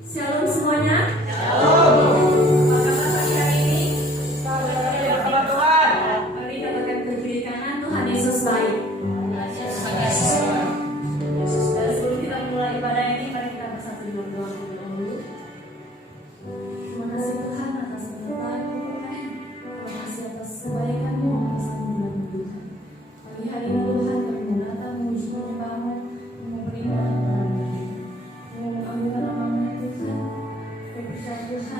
Shalom semuanya. Shalom. Apa kabar pagi hari ini? Kabar Tuhan. Mari kita akan berdiri kanan. Tuhan Yesus baik. Dan sebelum kita mulai ibadah ini, mari kita bersatu berdoa terlebih dahulu. Terima kasih Tuhan atas penyertaan-Mu Tuhan. Terima kasih atas kebaikan-Mu, atas anugerah-Mu Tuhan. Pagi hari ini Tuhan kami datang memuji menyembah-Mu, memberikan kepada kami. Mengambil amanah Tuhan, kepercayaan Tuhan.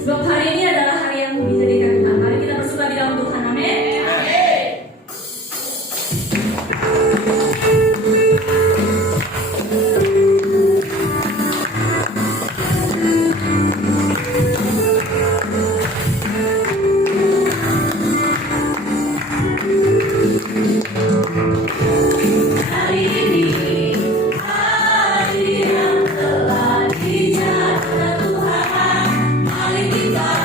Sebab hari ini adalah hari yang dijadikan Tuhan. Mari kita bersuka di dalam Tuhan. Amin. Hari ini hari yang telah dijadikan Tuhan. Mari kita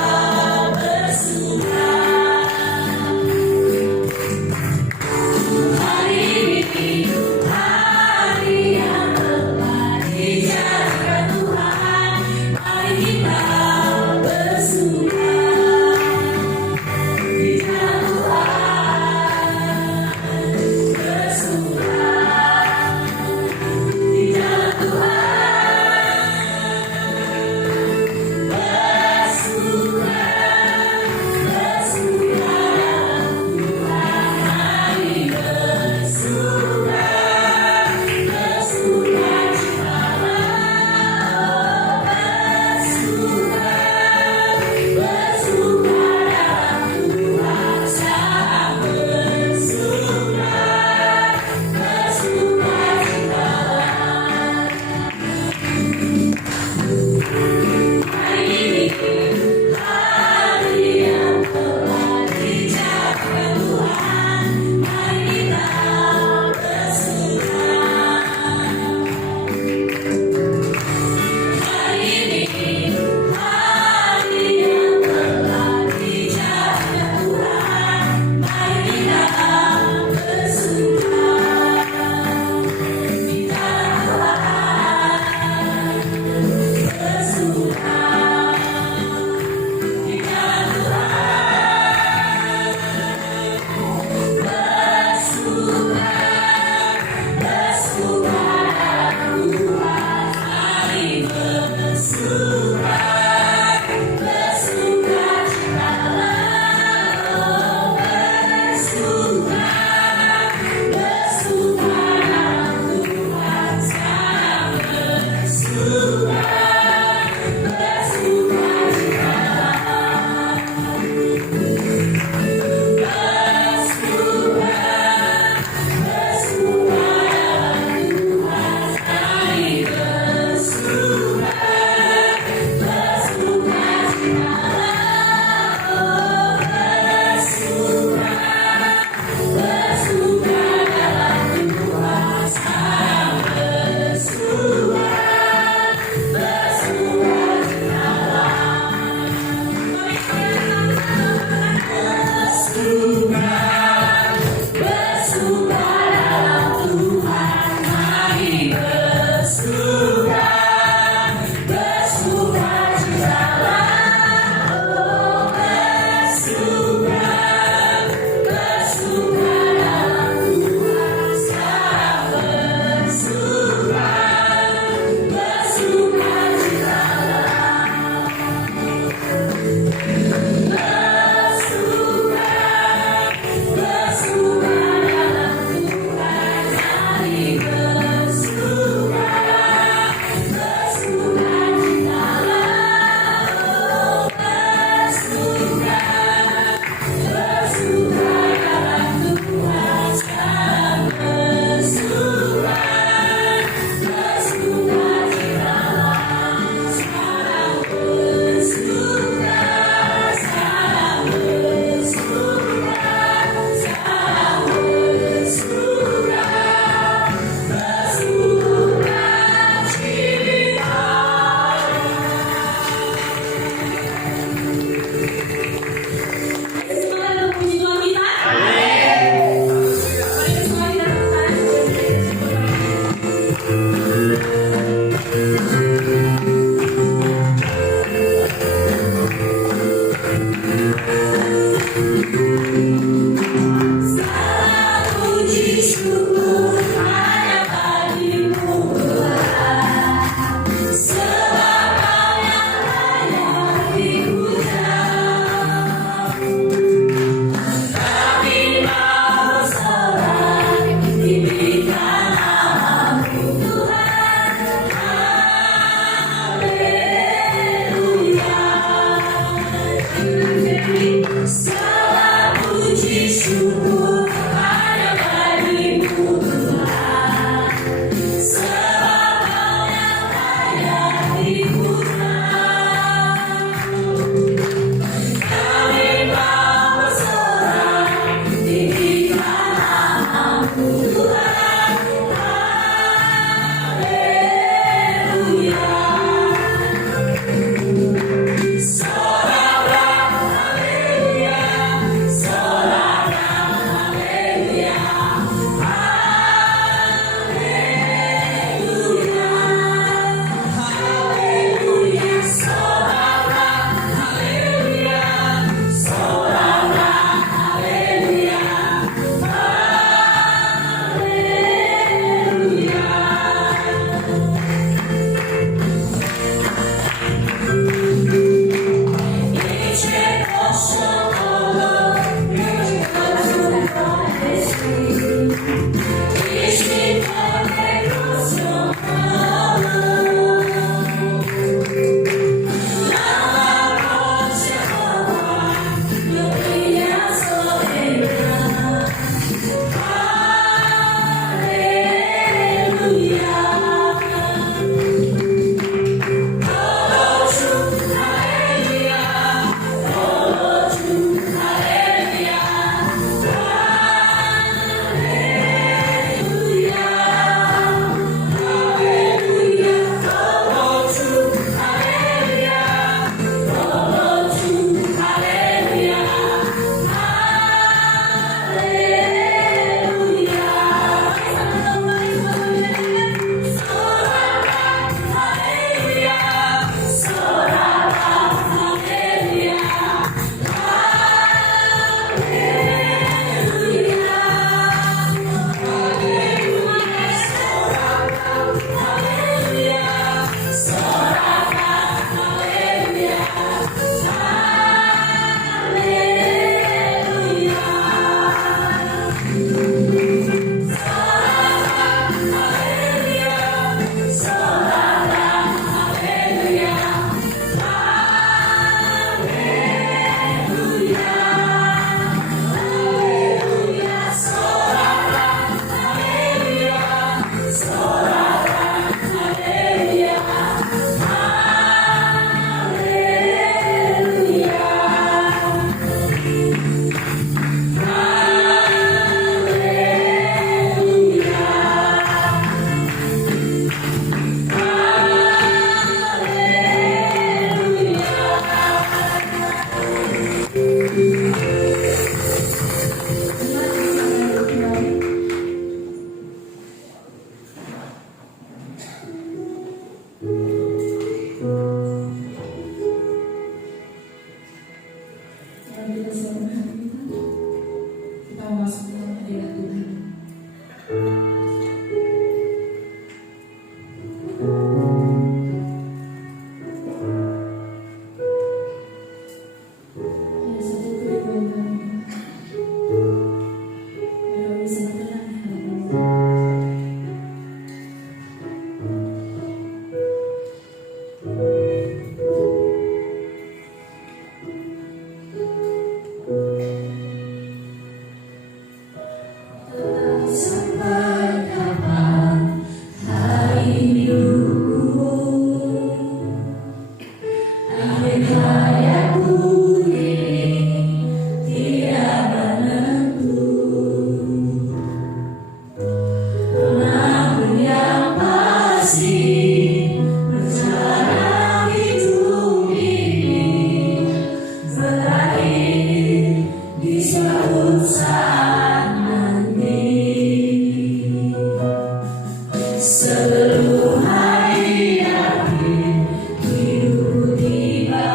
Mari kita siapkan hati kita. Kita mau masuk ke dalam hadirat Tuhan. Hanya satu kerinduan kami, biar kami bisa tenang di hadapan-Mu. Sampai kapan hari hidupku andai kayaku ini tidak menentu, namun yang pasti perjalanan hidup ini berakhir di suatu saat nanti. Sebelum hari akhir hidupku tiba,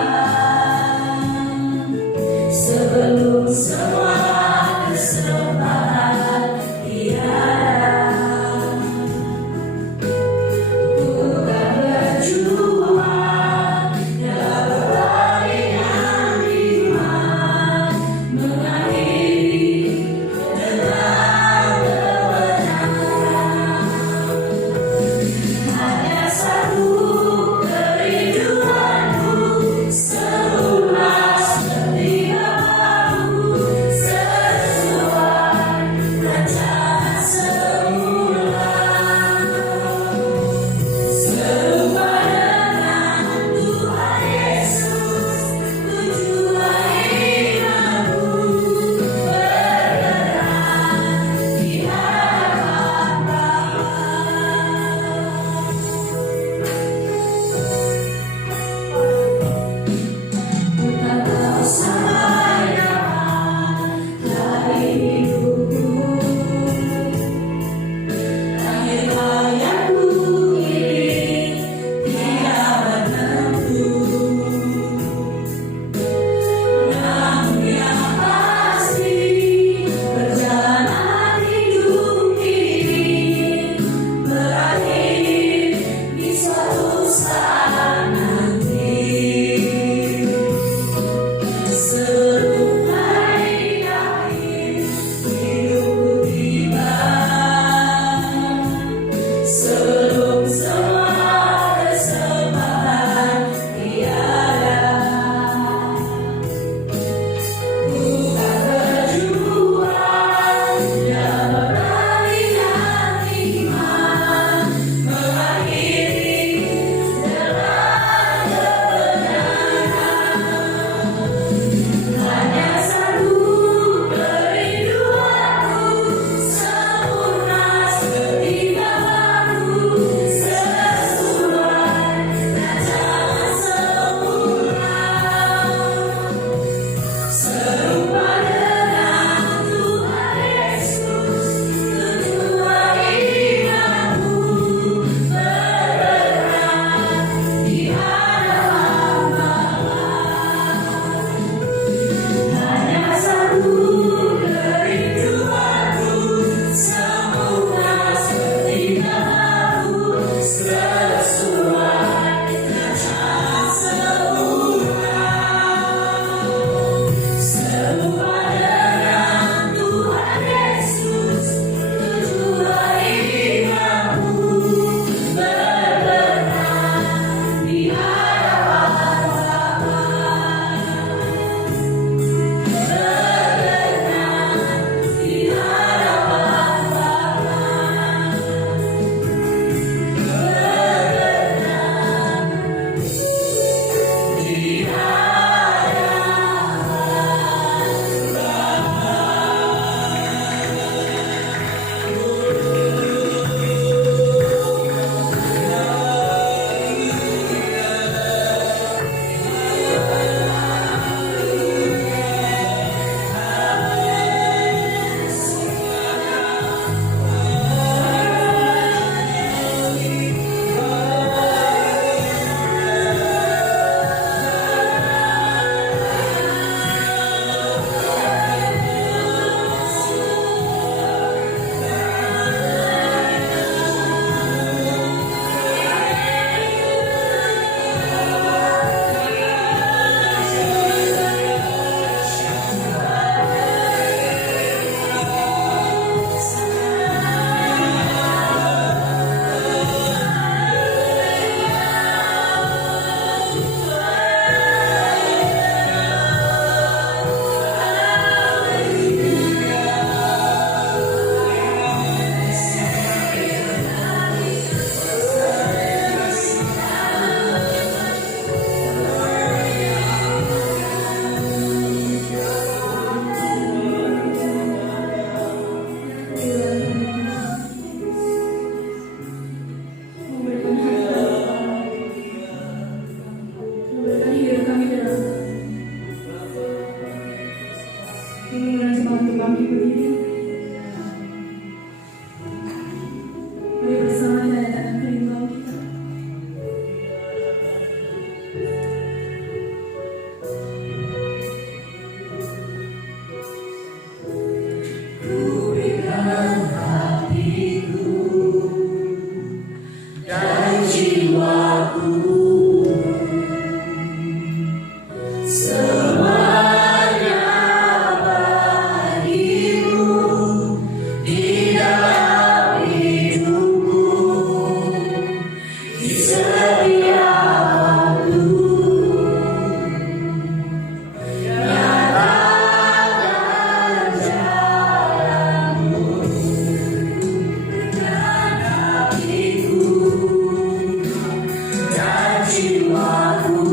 Semuanya bagimu di dalam hidupku, di setiap waktu. Nyatakan jalanmu dan hatiku dan jiwaku.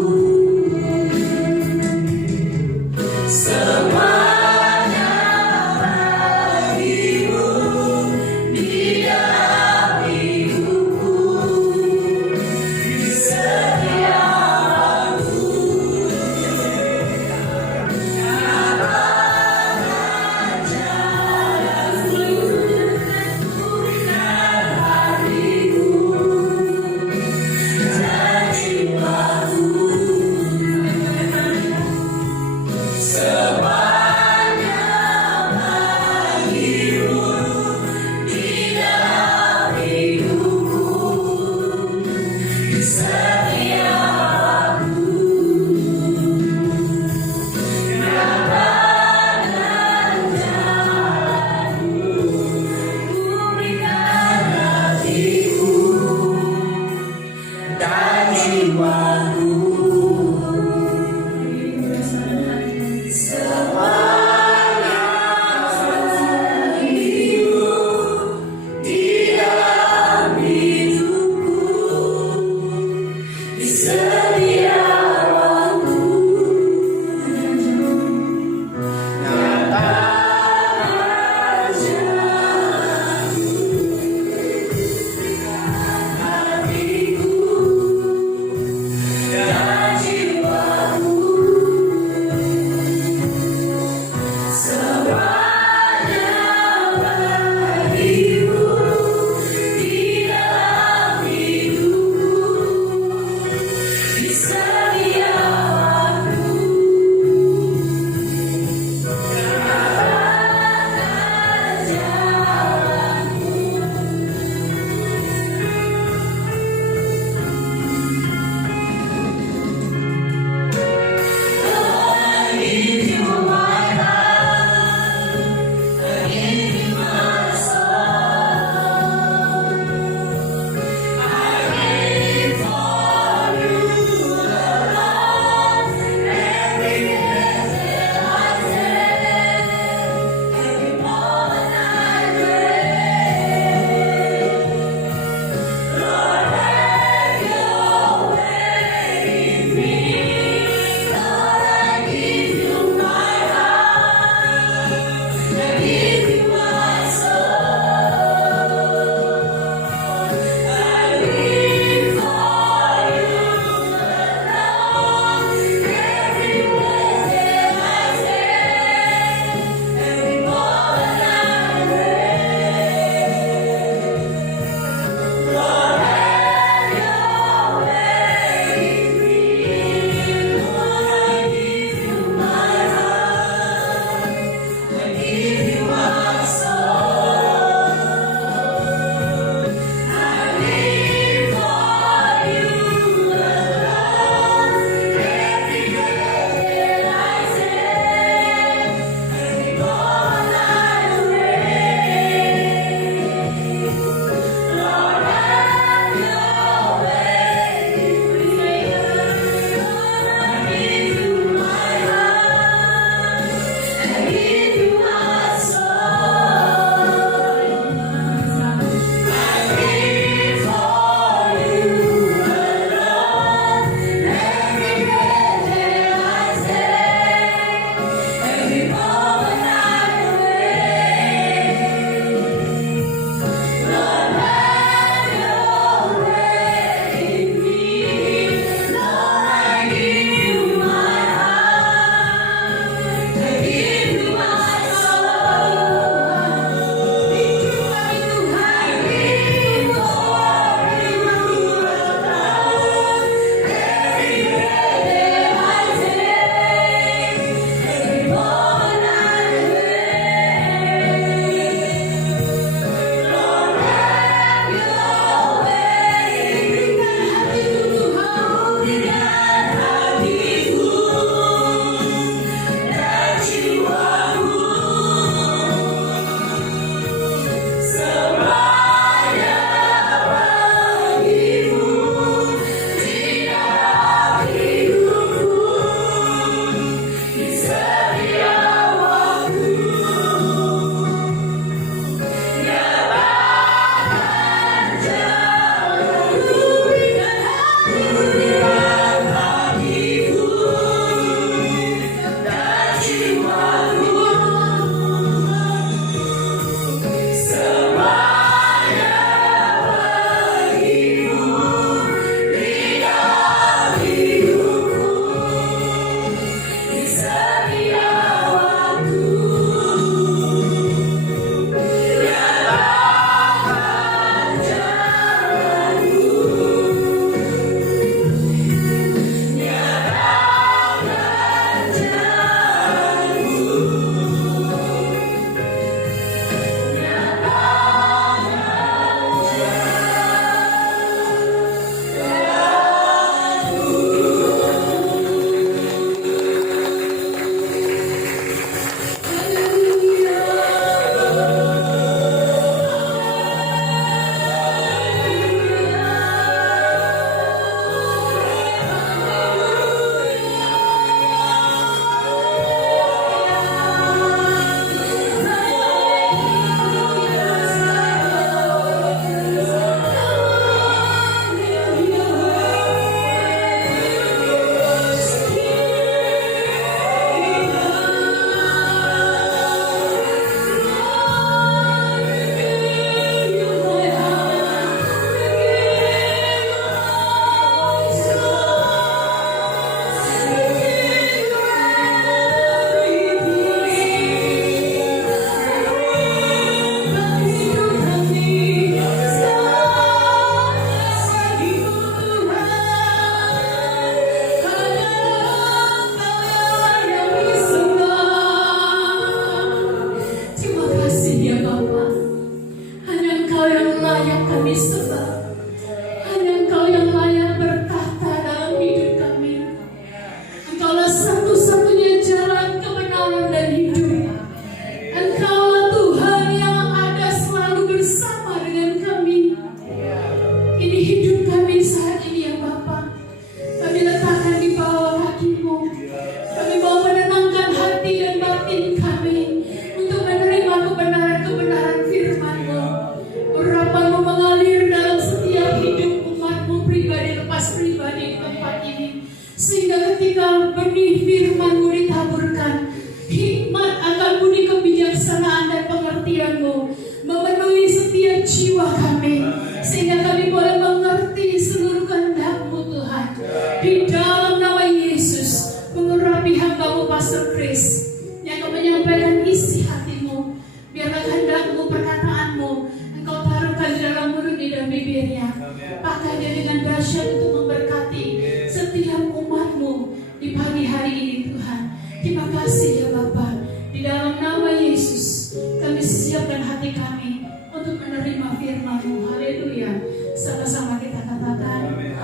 urapi hamba-Mu Pastor Chris yang akan menyampaikan isi hati-Mu. Biarlah kehendak-Mu, perkataan-Mu Engkau taruhkan di dalam mulutnya dan bibirnya. Pakai dia dengan dahsyat untuk memberkati setiap umat-Mu di pagi hari ini Tuhan. Terima kasih ya Bapa. Di dalam nama Yesus kami siapkan hati kami untuk menerima firman-Mu. Haleluya. Sama-sama kita katakan amin.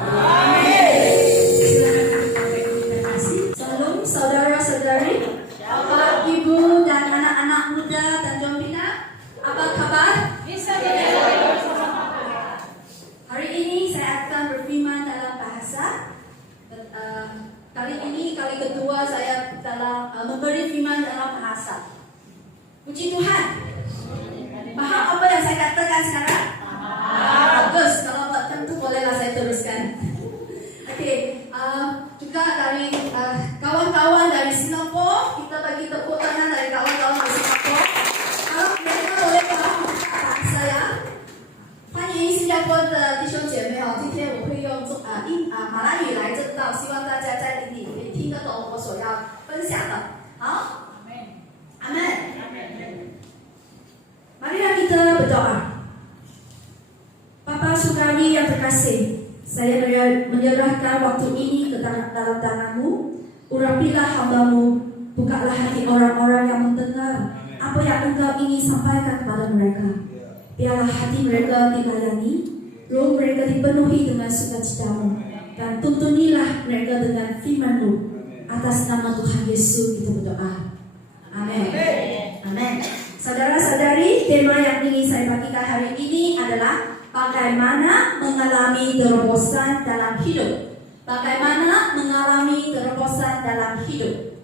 Silakan kita kasih. Salam saudara-saudari, Bapak, Ibu, dan anak-anak muda Tanjung Pinang. Apa kabar? Hari ini saya akan berfirman dalam bahasa. Kali ini kali kedua saya dalam memberi firman dalam bahasa. Puji Tuhan. Paham apa yang saya katakan sekarang? Bagus. Kalau tentu bolehlah saya teruskan. Okey. Juga dari kawan-kawan dari Singapura, kita bagi tepuk tangan dari kawan-kawan dari Singapura. Kalau mereka boleh faham bahasa saya. 欢迎新加坡的弟兄姐妹哦，今天我会用马来语来证道，希望大家在灵里可以听得懂我所要分享的。好，阿门。Marilah kita berdoa. Bapa Surgawi yang terkasih, saya menyerahkan waktu ini ke dalam tangan-Mu. Urapilah hamba-Mu, bukalah hati orang-orang yang mendengar apa yang Engkau ingin sampaikan kepada mereka. Biarlah hati mereka dilayani, roh mereka dipenuhi dengan sukacita-Mu, dan tuntunilah mereka dengan firman-Mu. Atas nama Tuhan Yesus kita berdoa. Amin. Amin. Saudara-saudari, tema yang ingin saya bagikan hari ini adalah bagaimana mengalami terobosan dalam hidup. Bagaimana mengalami terobosan dalam hidup.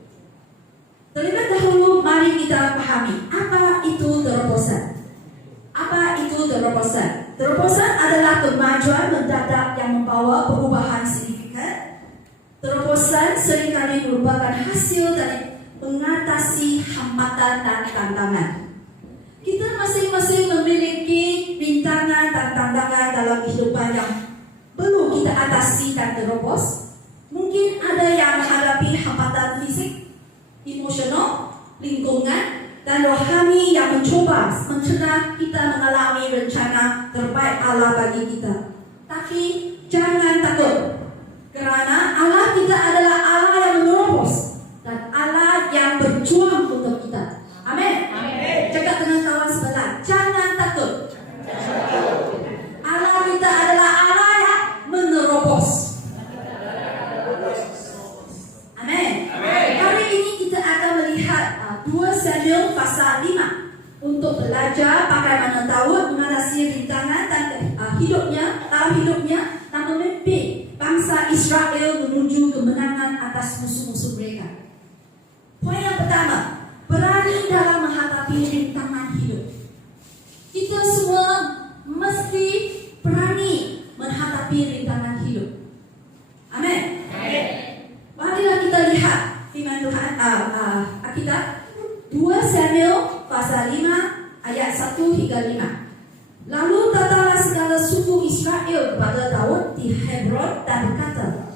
Terlebih dahulu, mari kita pahami apa itu terobosan. Apa itu terobosan? Terobosan adalah kemajuan mendadak yang membawa perubahan signifikan. Terobosan seringkali merupakan hasil dari mengatasi hambatan dan tantangan. Kita masing-masing memiliki rintangan dan tantangan dalam kehidupan yang perlu kita atasi dan terobos. Mungkin ada yang menghadapi hambatan fisik, emosional, lingkungan, dan rohani yang mencoba mencegah kita mengalami rencana terbaik Allah bagi kita. Tapi jangan takut, kerana Allah kita adalah Allah yang menerobos dan Allah yang berjuang untuk kita. Amin. Cakap dengan kawan sebelah, jangan takut. Allah kita adalah Allah yang menerobos. Amin. Hari ini kita akan melihat 2 Samuel pasal 5 untuk belajar bagaimana Daud mengatasi rintangan dan hidupnya dan memimpin bangsa Israel menuju kemenangan atas musuh-musuh mereka. Poin yang pertama, berani dalam menghadapi rintangan hidup. Kita semua mesti berani menghadapi rintangan hidup. Amin. Marilah kita lihat firman Tuhan Alkitab 2 Samuel pasal 5 ayat 1 hingga 5. Lalu datanglah segala suku Israel kepada Daud di Hebron dan berkata,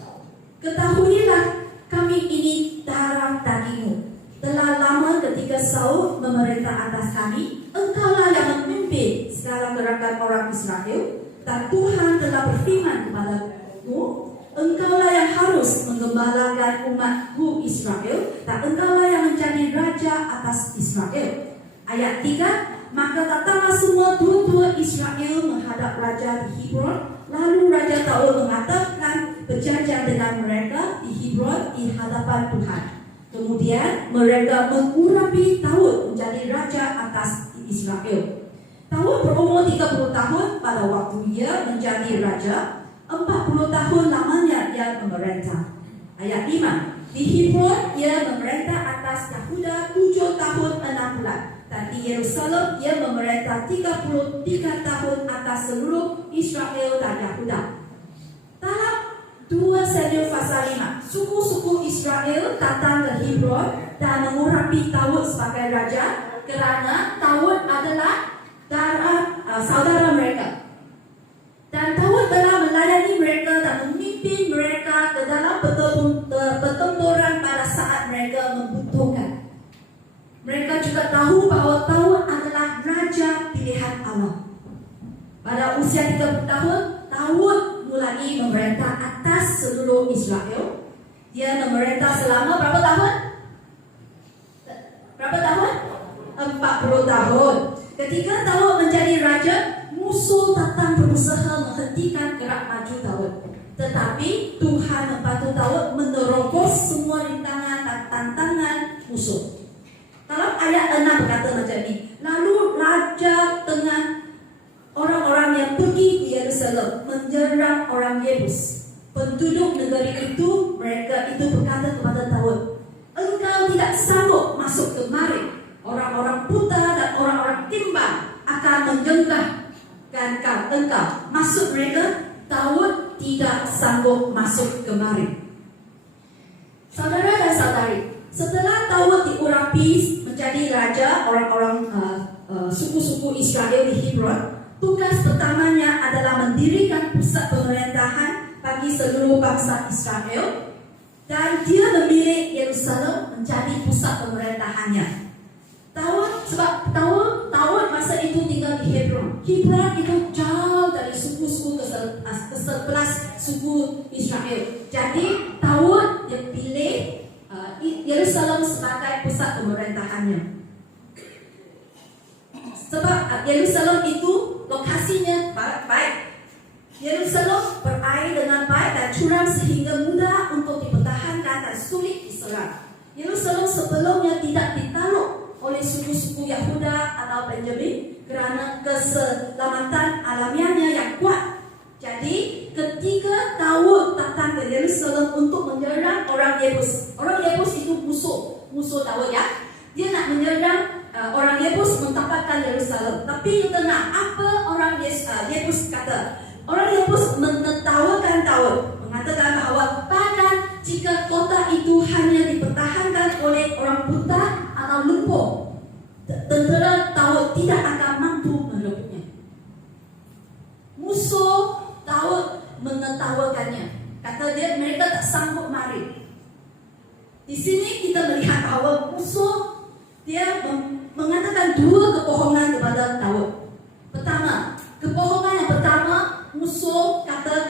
ketahuilah kami ini darah dagingmu. Telah lama ketika Saul memerintah atas kami, engkaulah yang memimpin segala gerakan orang Israel, dan Tuhan telah berfirman kepadamu, engkaulah yang harus menggembalakan umatku Israel, dan engkaulah yang menjadi raja atas Israel. Ayat 3, maka datanglah semua tua-tua Israel menghadap raja di Hebron. Lalu Raja Daud mengatakan berjanji dengan mereka di Hebron di hadapan Tuhan. Kemudian mereka mengurapi Daud menjadi raja atas Israel. Daud berumur 30 tahun pada waktu ia menjadi raja. 40 tahun lamanya ia memerintah. Ayat 5, di Hebron ia memerintah atas Yahuda 7 tahun 6 bulan. Dan di Yerusalem ia memerintah 33 tahun atas seluruh Israel dan Yahuda. Dalam 2 Samuel pasal 5, suku-suku Israel datang ke Hebron dan mengurapi Daud sebagai raja, kerana Daud adalah saudara mereka. Dan Daud telah melayani mereka dan memimpin mereka ke dalam pertempuran pada saat mereka juga tahu bahwa Daud adalah raja pilihan Allah. Pada usia 30 tahun, Daud mulai memerintah atas seluruh Israel. Dia memerintah selama berapa tahun? Berapa tahun? 40 tahun. Ketika Daud menjadi raja, musuh datang berusaha menghentikan gerak maju Daud. Tetapi Tuhan membantu Daud menerobos semua rintangan dan tantangan musuh. Dalam ayat 6 berkata macam ni, lalu raja dengan orang-orang yang pergi ke Yerusalem menyerang orang Yebus. Penduduk negeri itu, mereka itu berkata kepada Daud, engkau tidak sanggup masuk kemari. Orang-orang buta dan orang-orang timbang akan menjengkahkan engkau. Maksud mereka, Daud tidak sanggup masuk kemari. Saudara dan saudari, setelah Daud diurapi menjadi raja orang-orang suku-suku Israel di Hebron, tugas pertamanya adalah mendirikan pusat pemerintahan bagi seluruh bangsa Israel, dan dia memilih Yerusalem menjadi pusat pemerintahannya. Daud masa itu tinggal di Hebron. Hebron itu jauh dari suku-suku ke-11 suku Israel. Jadi Daud dia pilih Yerusalem sebagai pusat pemerintahannya. Sebab Yerusalem itu lokasinya baik. Yerusalem berair dengan baik dan curam sehingga mudah untuk dipertahankan dan sulit diserang. Yerusalem sebelumnya tidak ditakluk oleh suku-suku Yahuda atau Benjamin kerana keselamatan alamiahnya yang kuat. Jadi ketika Daud datang ke Yerusalem untuk menyerang orang Yebus itu musuh Daud ya. Dia nak menyerang orang Yebus mendapatkan Yerusalem. Tapi tenang, apa orang Yebus kata? Orang Yebus menertawakan Daud, mengatakan bahawa bahkan jika kota itu hanya dipertahankan oleh orang buta atau lumpuh, tentera Daud tidak akan mampu merebutnya. Musuh Daud menertawakannya. Kata dia, mereka tak sanggup mari. Di sini kita melihat bahawa musuh dia mengatakan dua kebohongan kepada Daud. Pertama, kebohongan yang pertama, musuh kata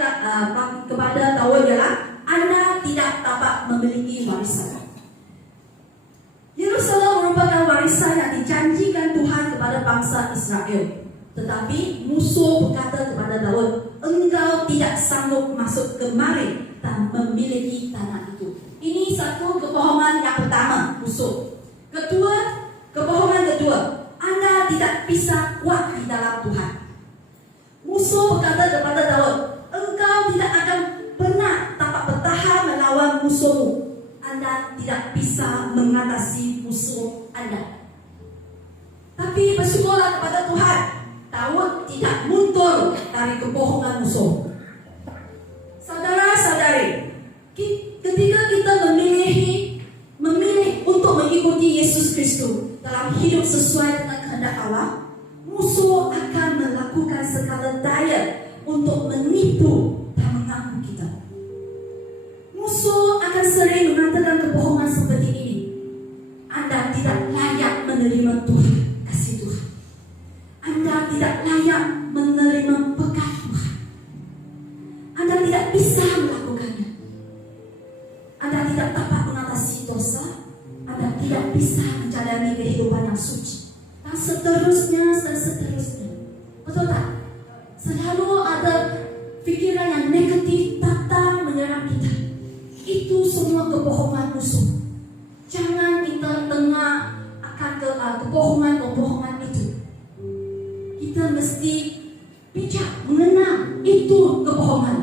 kepada Daud ialah, anda tidak dapat memiliki warisan. Yerusalem merupakan warisan yang dijanjikan Tuhan kepada bangsa Israel. Tetapi musuh berkata kepada Daud, engkau tidak sanggup masuk kemari dan memiliki tanah itu. Ini satu kebohongan yang pertama, musuh. Kebohongan kedua, anda tidak bisa kuat di dalam Tuhan. Musuh berkata kepada Daud, engkau tidak akan pernah dapat bertahan melawan musuhmu. Anda tidak bisa mengatasi musuh anda. Tapi bersyukurlah kepada Tuhan, Daud tidak mundur dari kebohongan musuh. Saudara-saudari, ketika kita memilih untuk mengikuti Yesus Kristus dalam hidup sesuai dengan kehendak Allah, musuh akan melakukan segala daya untuk menipu dan mengaku kita. Musuh akan sering mengatakan kebohongan seperti ini. Anda tidak layak menerima Tuhan, kasih Tuhan. Anda tidak layak menerima berkat Tuhan. Anda tidak bisa melakukannya. Anda tidak dapat mengatasi dosa. Anda tidak bisa menjalani kehidupan yang suci. Dan seterusnya. Betul tak? Selalu ada pikiran yang negatif datang menyerang kita. Itu semua kebohongan musuh. Jangan kita tengah akan kebohongan itu. Kita mesti bijak mengenal itu kebohongan.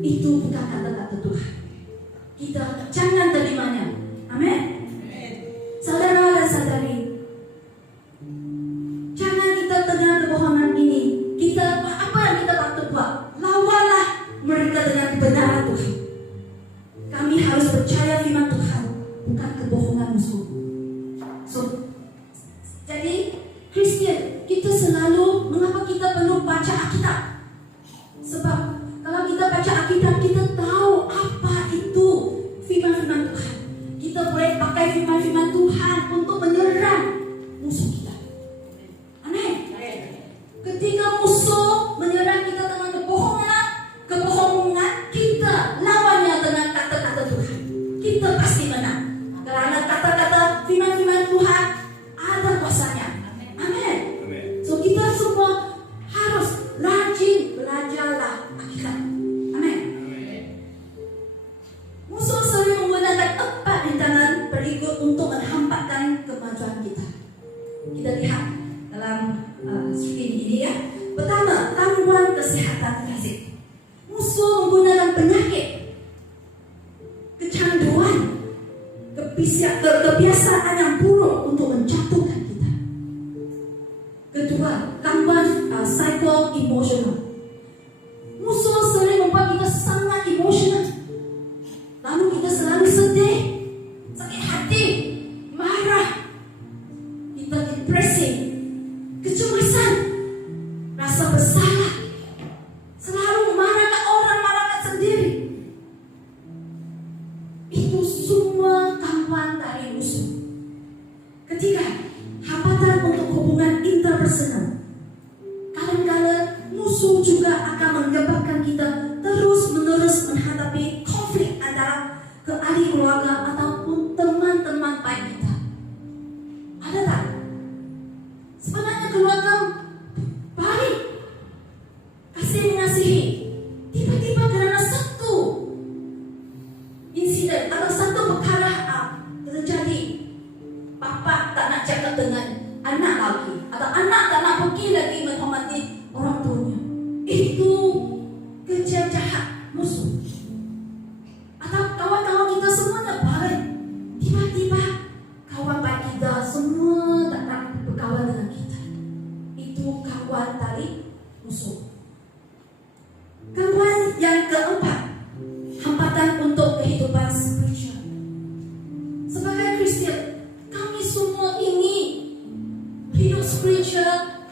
Itu bukan kata-kata Tuhan. Kita jangan terimanya. Amin. Saudara dan saudari, jangan kita dengar kebohongan ini. Apa yang kita patut buat? Lawanlah mereka dengan kebenaran Tuhan. Kami harus percaya firman Tuhan, bukan kebohongan musuh. Jadi Kristian, kita selalu, mengapa kita perlu baca Alkitab? Sebab kalau kita baca Alkitab, kita tahu apa itu firman-firman Tuhan. Kita boleh pakai firman-firman Tuhan untuk menyerang musuh kita. Amin. Ketika musuh menyerang kita dengan kebohongan, kita lawannya dengan kata-kata Tuhan. Kita pasti menang. Karena kata-kata firman-firman Tuhan ada kuasanya. Amin. So kita semua harus rajin belajarlah Alkitab. Amin. Musuh sering menggunakan 4 rintangan berikut untuk menghambatkan kemajuan kita. Kita lihat dalam screen ini ya. Pertama, gangguan kesehatan fisik. Musuh menggunakan penyakit, kecanduan, kebiasaan yang buruk untuk menjatuhkan kita. Kedua, gangguan psycho-emotional. Musuh sering membuat kita sangat emosional. Lalu kita selalu sedih, sakit hati, marah, kita depresi, kecemasan, rasa bersalah, selalu marahkan orang, marahkan sendiri. Itu semua gangguan dari musuh. Ketiga, hambatan untuk hubungan interpersonal. Kadang-kadang musuh juga akan menyebabkan kita terus-menerus menghadapi konflik antara ahli keluarga ataupun teman-teman baik kita. Ada tak? Sebenarnya keluarga baik, kasih mengasihi. Tiba-tiba karena satu insiden atau satu perkara terjadi, bapa tak nak cakap dengan anak lagi, atau anak tak nak pergi lagi menghormati orang tuanya. Itu kerja jahat musuh. Atau kawan-kawan kita semuanya baik, tiba-tiba kawan baik kita semua tak nak berkawan dengan kita. Itu gangguan dari musuh. Gangguan yang keempat, hambatan untuk kehidupan spiritual. Sebagai Kristian, kami semua ingin hidup spiritual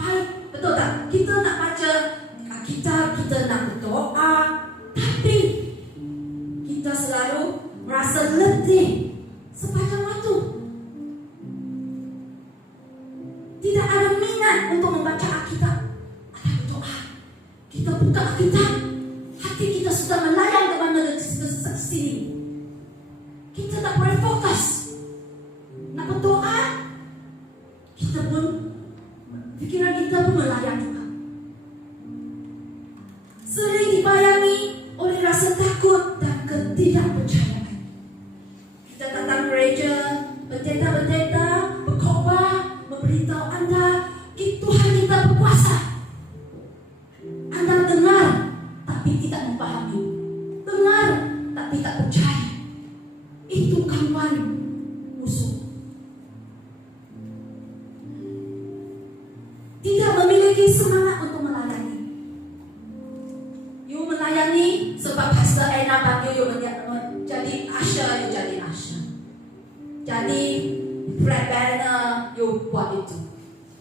baik, betul tak? Kita nak baca Alkitab, kita nak berdoa, tapi kita selalu merasa letih sepanjang waktu. Tidak ada minat untuk membaca Alkitab atau berdoa. Kita buka Alkitab, hati kita sudah melayang ke mana ke sini. Kita tak boleh fokus. Nak berdoa, kita pun pikiran kita pun melayang juga. Sering dibayangi oleh rasa takut dan ketidakpercayaan. Kita datang gereja, pendeta-pendeta berkhotbah, memberitahu anda, Tuhan kita berkuasa. Anda dengar, tapi tidak memahami. Dengar, tapi tak percaya. Itu gangguan musuh. Tidak memiliki semangat untuk melayani. You melayani sebab Pastor Ena panggil you jadi usher, you jadi usher. Jadi flag banner, you buat itu.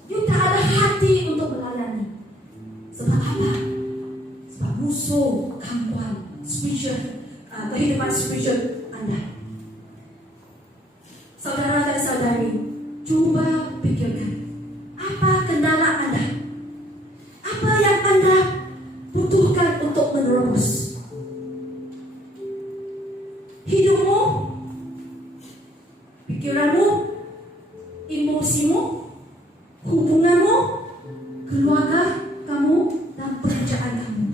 You tak ada hati untuk melayani. Sebab apa? Sebab musuh gangguan spiritual, kehidupan spiritual anda. Saudara dan saudari, cuba pikirkan, apa kendala anda? Apa yang anda butuhkan untuk menerobos hidupmu, pikiranmu, emosimu, hubunganmu, keluarga kamu, dan pekerjaan kamu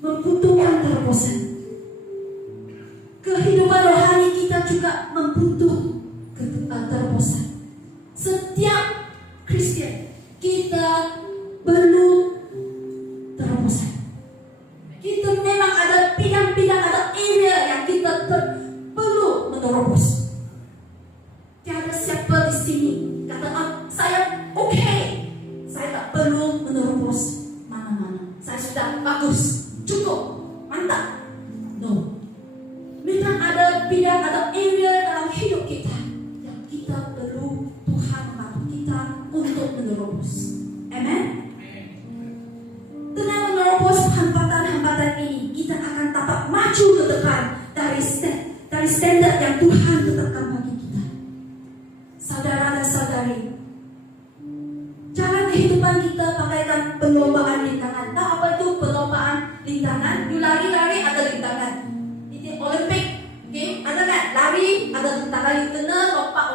membutuhkan terobosan. Kehidupan rohani kita juga membutuhkan terobosan. Setiap Kristen kita perlu terobosan. Kita memang ada bidang-bidang, ada area yang kita perlu menerobos. Tiada siapa di sini kata saya okay, saya tak perlu menerobos mana-mana. Saya sudah bagus, cukup, mantap. No. Memang ada bidang, ada area dalam hidup kita yang kita perlu Tuhan membantu kita untuk menerobos. Amen. Dengan menerobos hambatan-hambatan ini, kita akan dapat maju ke depan dari standar yang Tuhan tetapkan bagi kita. Saudara dan saudari, mengadakan perlombaan rintangan. Tahu apa itu perlombaan rintangan? You lari-lari ada rintangan. Ini Olympic game ada kan? Lari ada rintangan, you kena lompat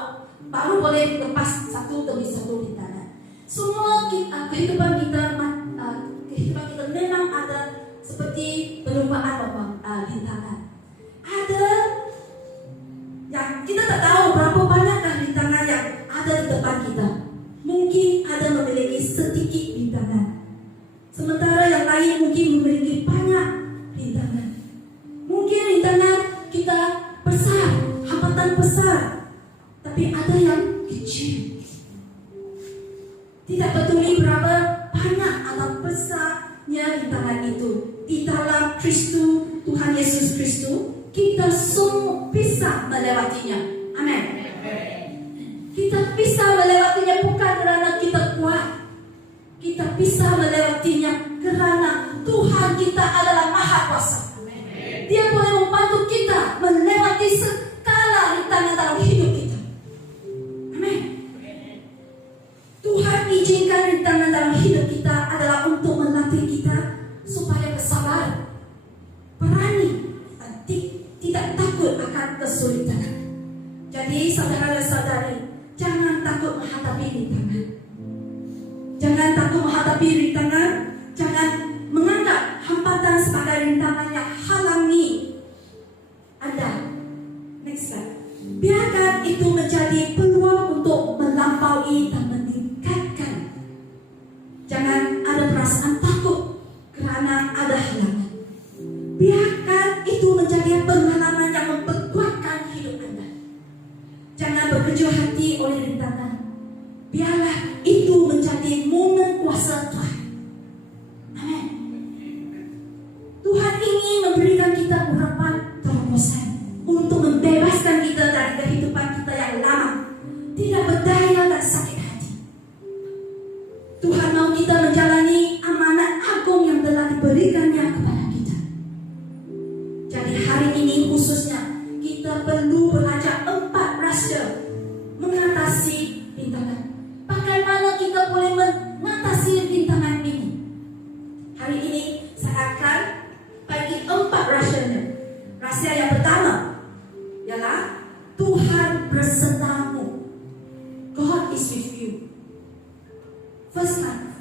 baru boleh lepas satu demi satu rintangan. Semua kehidupan kita memang ada seperti perlombaan rintangan. Ada yang kita tak tahu berapa banyakkah rintangan yang ada di depan kita. Mungkin ada memiliki sedikit rintangan, sementara yang lain mungkin memiliki banyak rintangan. Mungkin rintangan kita besar, hambatan besar, tapi ada yang kecil. Tidak peduli berapa banyak atau besarnya rintangan itu, di dalam Kristus, Tuhan Yesus Kristus, kita semua bisa melewatinya. Amin. Kita bisa melewatinya bukan kerana kita kuat. Kita bisa melewatinya kerana Tuhan kita adalah Maha Kuasa. Dia boleh membantu kita melewati segala rintangan dalam hidup kita. Amin. Tuhan izinkan rintangan dalam hidup kita adalah untuk melatih kita supaya bersabar, berani, tidak takut akan kesulitan. Jadi saudara dan saudari, jangan takut menghadapi rintangan. Jangan takut menghadapi rintangan. Jangan menganggap hambatan sebagai rintangan yang halangi Anda. Next slide. Biarkan itu menjadi peluang untuk melampaui dan meningkatkan. Jangan ada perasaan takut kerana ada halangan. Biarkan itu menjadi pengalaman yang memperkuatkan hidup Anda. Jangan berkecil hati oleh rintangan. Biarlah itu menjadi momen kuasa Tuhan. Amin. Tuhan ingin memberikan kita urapan terobosan untuk membebaskan kita dari kehidupan kita yang lama, tidak berdaya dan sakit hati. Tuhan mau kita menjalani amanat agung yang telah diberikannya kepada kita. Jadi hari ini khususnya kita perlu belajar 4 rahsia mengatasi rintangan. Bagaimana kita boleh mengatasi rintangan ini? Hari ini saya akan bagi 4 rahsianya. Rahsia yang pertama ialah Tuhan bersertamu. God is with you. First one,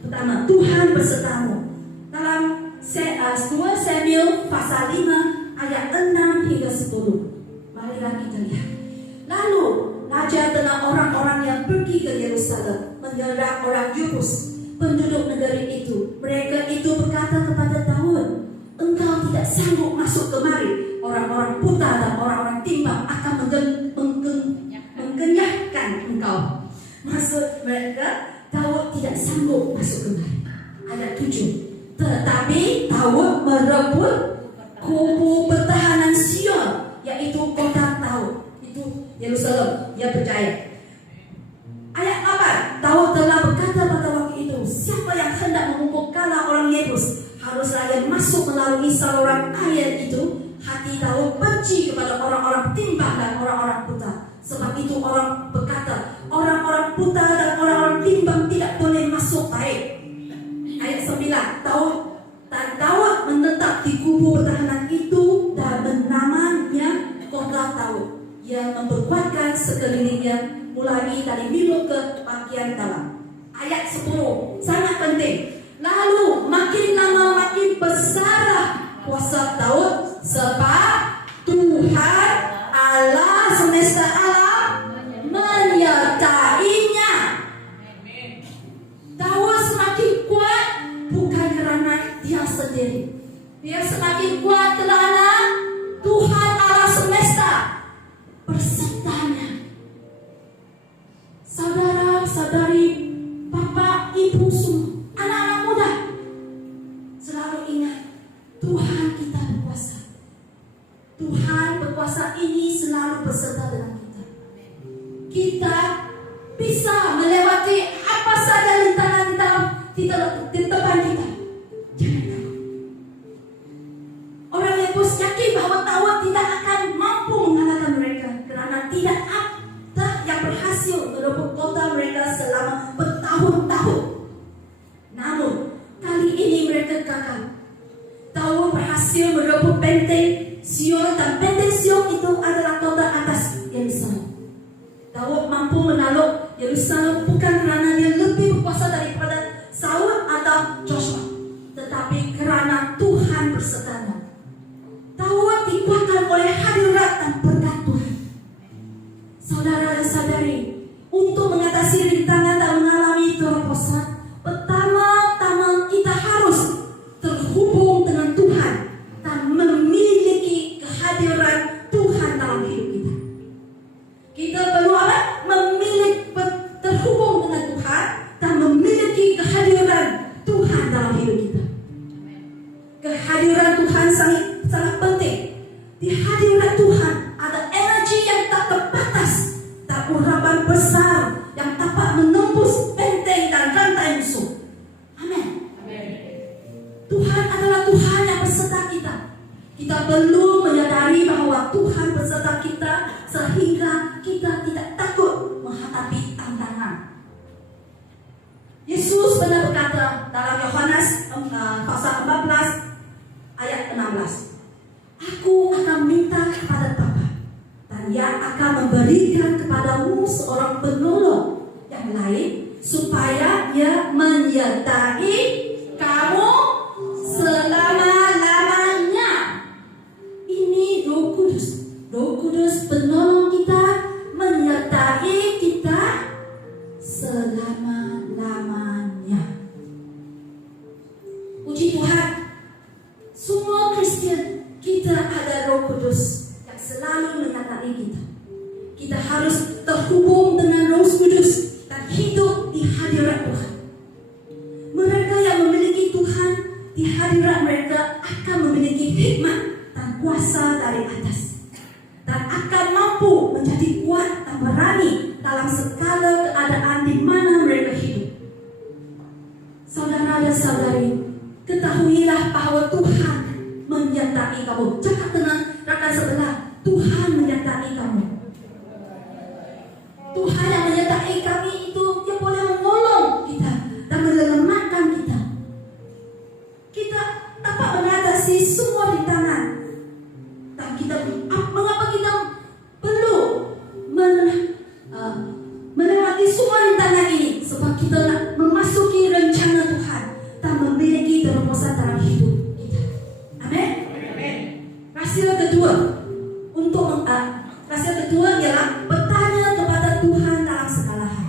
pertama, Tuhan bersertamu. Dalam 2 Samuel pasal 5 ayat 6 hingga 10. Marilah kita lihat. Lalu raja dengan orang-orang yang pergi ke Yerusalem menyerang orang Yebus, penduduk negeri itu. Mereka itu berkata kepada Daud, engkau tidak sanggup masuk kemari. Orang-orang buta dan orang-orang timbang akan menggenyahkan engkau. Maksud mereka, Daud tidak sanggup masuk kemari. Ayat 7. Tetapi Daud merebut kubu pertahanan Sion, yaitu kota Daud. Yerusalem, dia percaya. Ayat 8, Daud telah berkata pada waktu itu, siapa yang hendak mengumpulkanlah orang Yebus, haruslah ia masuk melalui saluran air itu. Hati Daud benci kepada orang-orang timbang dan orang-orang buta. Sebab itu orang berkata, orang-orang buta dan orang-orang timbang tidak boleh masuk baik. Ayat 9, Daud menetap di kubu pertahanan itu dan menamanya kota Daud. Yang memperkuatkan sekelilingnya mulai dari Milo ke bagian dalam. Ayat 10 sangat penting. Lalu makin lama makin besar kuasa Daud, sebab Tuhan Allah semesta alam menyertainya. Daud semakin kuat bukan kerana dia sendiri. Dia semakin kuat kerana Tuhan Allah semesta bersertanya. Saudara-saudari, bapak, ibu semua, anak-anak muda, selalu ingat Tuhan kita berkuasa. Tuhan berkuasa ini selalu beserta dengan kita. Kita bisa melewati apa saja rintangan di depan kita. Jangan takut. Orang Yebus yakin bahwa Daud tidak akan mampu mengalahkan mereka, kerana tidak ada yang berhasil merebut kota mereka selama bertahun-tahun. Namun benteng Sion, dan benteng Sion itu adalah kota atas Yerusalem. Daud mampu menakluk Yerusalem bukan kerana dia lebih berkuasa daripada Saul atau Joshua, tetapi kerana Tuhan bersertanya. Daud dikuatkan oleh hadirat dan berkat Tuhan. Saudara dan saudari, untuk mengatasi rintangan dan mengalami terobosan, pertama-tama kita harus terhubung dengan Tuhan dan memiliki kehadiran Tuhan dalam hidup kita. Kita perlu apa? Terhubung dengan Tuhan dan memiliki kehadiran Tuhan dalam hidup kita. Kehadiran Tuhan sangat penting. Di hadirat Tuhan ada energi yang tak terbatas dan urapan besar yang dapat menembus benteng dan rantai musuh. Amin. Tuhan adalah Tuhan yang beserta kita. Kita perlu menyadari bahwa Tuhan beserta kita sehingga kita tidak takut menghadapi tantangan. Yesus pernah berkata dalam Yohanes pasal 14 ayat 16, Aku akan minta kepada Bapa, dan Ia akan memberikan kepadamu seorang penolong yang lain, supaya Ia menyertai kamu selama-lamanya. Ini Roh Kudus. Roh Kudus penolong kita, menyertai kita selama-lamanya. Puji Tuhan, semua Kristian kita ada Roh Kudus yang selalu menyertai kita. Kita harus terhubung dengan Roh Kudus dan hidup di hadirat Tuhan. Mereka yang memiliki Tuhan, di hadirat mereka akan memiliki hikmat dan kuasa dari atas, dan akan mampu menjadi kuat dan berani dalam segala keadaan di mana mereka hidup. Saudara dan saudari, ketahuilah bahwa Tuhan menyertai kamu. Cakap dengan rakan sebelah, Tuhan menyertai kamu. Tuhan yang menyertai kami itu, Dia boleh menolong kita dan menyelamatkan kita. Kita dapat mengatasi semua rintangan. Dan mengapa kita perlu melewati semua rintangan ini? Sebab kita nak memasuki rencana Tuhan dan memiliki terobosan dalam hidup kita. Amin. Rahsia kedua ialah bertanya kepada Tuhan dalam segala hal.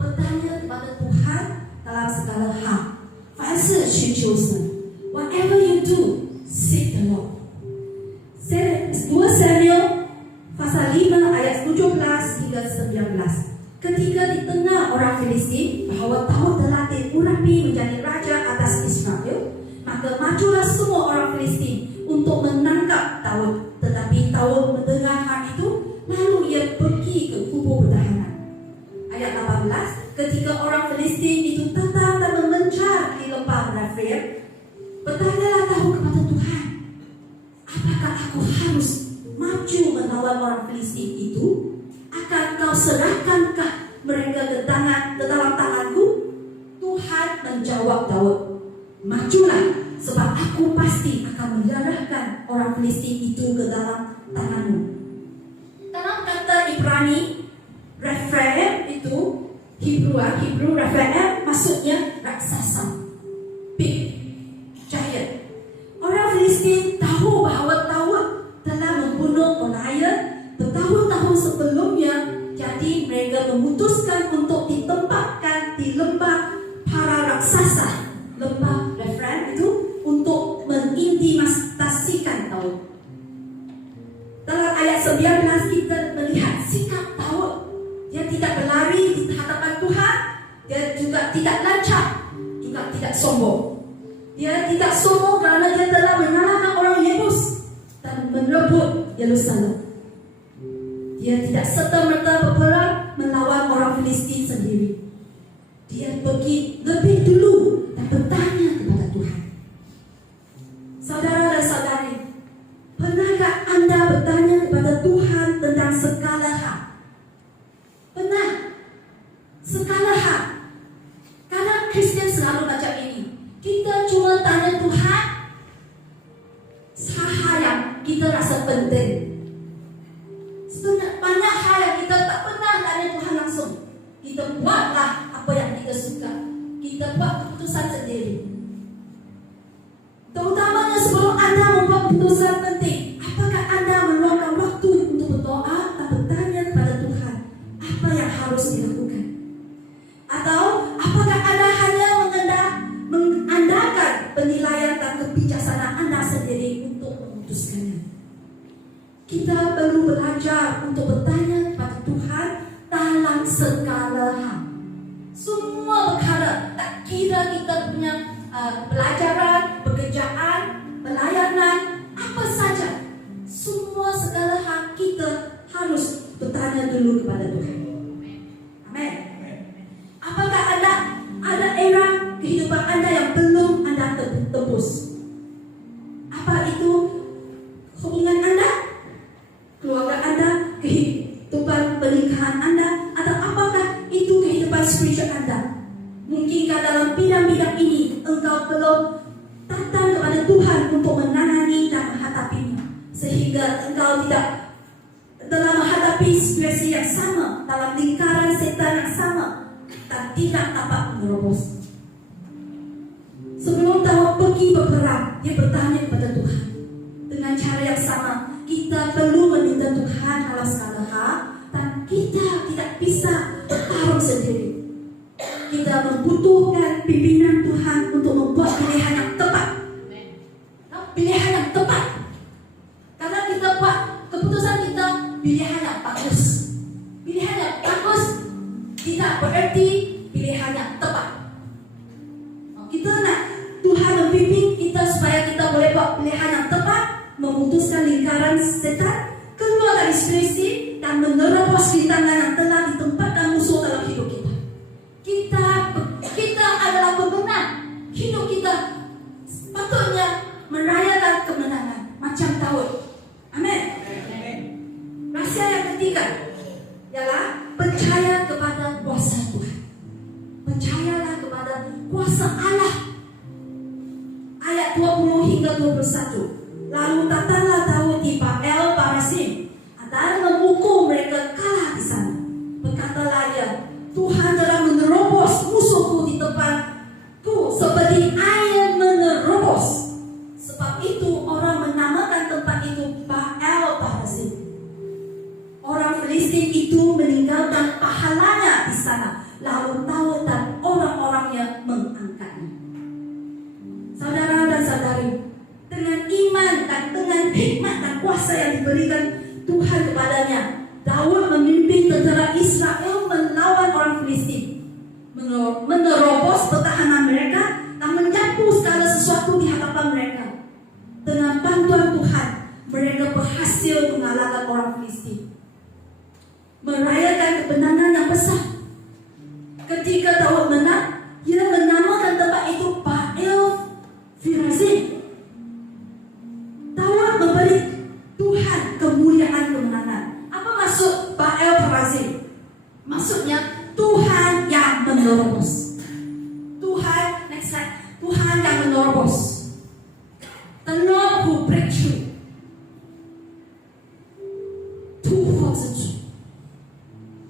Bertanya kepada Tuhan dalam segala hal. 凡事寻求神。Whatever you do, seek the Lord. 2 Samuel pasal 5 ayat 17 hingga 19. Ketika didengar orang Filistin bahwa Daud telah diurapi menjadi raja atas Israel, maka majulah semua orang Filistin untuk menangkap Daud. Tetapi Daud mendengar hal itu, lalu ia pergi ke kubu pertahanan. Ayat 18, ketika orang Filistin itu datang dan mengejar di lembah Rephaim, bertanyalah Daud kepada Tuhan, apakah aku harus maju melawan orang Filistin itu? Akan kau serahkankah mereka ke dalam tanganku? Tuhan menjawab Daud, majulah, sebab aku pasti akan menyerahkan orang Filistin itu ke dalam tanganmu. Dalam kata Ibrani, Rephaim itu Hebrew Rephaim maksudnya raksasa, big giant. Orang Filistin tahu bahawa Daud telah membunuh Goliath bertahun-tahun sebelumnya, jadi mereka memutuskan untuk ditempatkan di lembah para raksasa, lembah Rephaim itu, untuk mengintimidasikan Daud. Dalam ayat 19 kita melihat sikap Daud. Dia tidak berlari di hadapan Tuhan, dia juga tidak lancap, juga tidak sombong. Dia tidak sombong kerana dia telah mengalahkan orang Yebus dan merebut Yerusalem. Dia tidak serta-merta berperang melawan orang Filistin sendiri. Dia pergi lebih dulu dan bertanya kepada Tuhan. Saudara dan saudari, pernahkah anda bertanya kepada Tuhan tentang segala hal? Pernah? Segala hal. Karena Kristen selalu macam ini. Kita cuma tanya Tuhan hal yang tanya dulu kepada Tuhan. Amin. Apakah ada era kehidupan Anda yang belum Anda tebus? Apa itu hubungan Anda, keluarga Anda, kehidupan pernikahan Anda, atau apakah itu kehidupan spiritual Anda? Mungkinkah dalam bidang-bidang ini engkau belum datang kepada Tuhan untuk menangani dan menghadapinya, sehingga engkau tidak dalam menghadapi situasi yang sama, dalam lingkaran setan yang sama, dan tidak dapat menerobos. Sebelum Daud pergi berperang, dia bertanya kepada Tuhan. Dengan cara yang sama, kita perlu meminta Tuhan dalam segala hal, dan kita tidak bisa bertarung sendiri. Kita membutuhkan pimpinan Tuhan untuk membuat pilihan yang tepat. Pilihan yang tepat. Karena kita buat keputusan kita pilihan yang bagus. Pilihan yang bagus tidak berarti pilihan yang tepat. Kita nak Tuhan membimbing kita supaya kita boleh buat pilihan yang tepat, memutuskan lingkaran setan, keluar dari situasi dan menerobos rintangan yang telah ditempatkan musuh dalam hidup kita. Kita adalah pemenang. Hidup kita patutnya merayakan kemenangan macam Daud. Amin. Rahsia yang ketiga ialah percaya kepada kuasa Tuhan. Percayalah kepada kuasa Allah. Ayat 20 hingga 21. Lalu datanglah Daud di Baal Perasim, dan memukul mereka kalah di sana. Berkatalah ia, Tuhan telah menerobos musuhku di tempatku seperti air menerobos. Sebab itu orang menamakan tempat itu Baal Perasim. Orang Filistin itu meninggalkan pahalanya di sana. Lalu Daud dan orang-orangnya mengangkatnya. Saudara dan saudari, dengan iman dan dengan hikmat dan kuasa yang diberikan Tuhan kepadanya, Daud memimpin tentara Israel melawan orang Filistin, menerobos pertahanan mereka dan menyapu segala sesuatu di hadapan mereka. Dengan bantuan Tuhan, mereka berhasil mengalahkan orang Filistin, merayakan kemenangan yang besar. Ketika Daud menang, dia menamakan tempat itu Baal Perasim. Daud memberi Tuhan kemuliaan kemenangan. Apa maksud Baal Perasim? Maksudnya Tuhan yang menerobos. Tuhan, next slide. Tuhan yang menerobos. The Lord who break through.